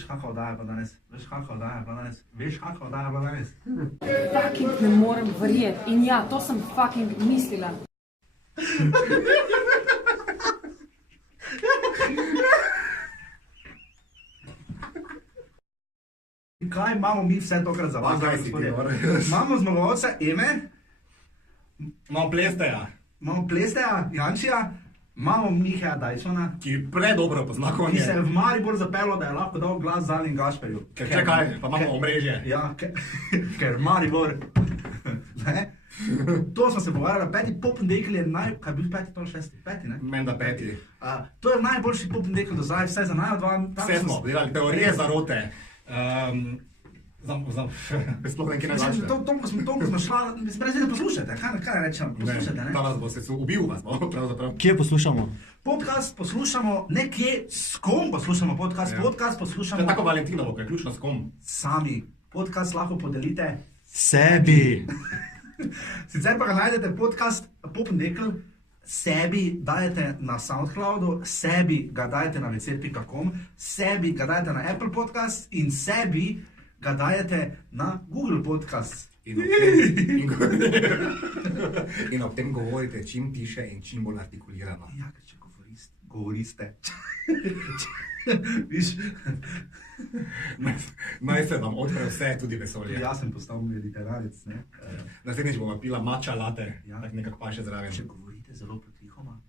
Veš, kakva oddaja pa danes? Fucking ne morem verjeti. In ja, to sem fucking mislila. Kaj imamo mi vse tokrat za vas? Imamo zmagovalca Eme, Imam Plesteja, imamo Plesteja, Jančija, imamo Miheja Dajsona, ki predobro pozna ki konje. se je v Maribor zapeljal, da je lahko dal glas Zalin Gašperju. Če kaj, pa imamo omrežje. Ja, ker Maribor. Ne? To smo se pogovarjali, peti Popendekl je kaj bil peti, to šesti, peti, ne? Menda peti. To je najboljši Popendekl do zdaj, vsaj za najodva. Vse smo delali teorije zarote. Sploh nekaj ne znaš. To smo šla, brez vede poslušajte, kaj rečem, poslušajte, ne? Ta vas bo se ubil vas, pravzaprav. Kje poslušamo? Podcast poslušamo nekje, s kom poslušamo podcast? Ja. Podcast To poslušamo je tako Valentinovo, ko je ključno s kom. sami. Podcast lahko podelite. Sebi. Sicer pa ga najdete podcast Popendekl, sebi dajete na Soundcloudu, sebi ga dajete na večer.com, sebi ga dajete na Apple Podcast in sebi ga dajete na Google Podcast. In ob tem govorite čim tiše in čim bolj artikulirano. Ja, ker če govoriste. Viš, Naj se vam odpre vse, tudi vesolje. jaz sem postal mediteranec, ne? Naslednjič bomo pila matcha latte, Ja. tako nekako pa še zraven. Če govorite zelo potihoma,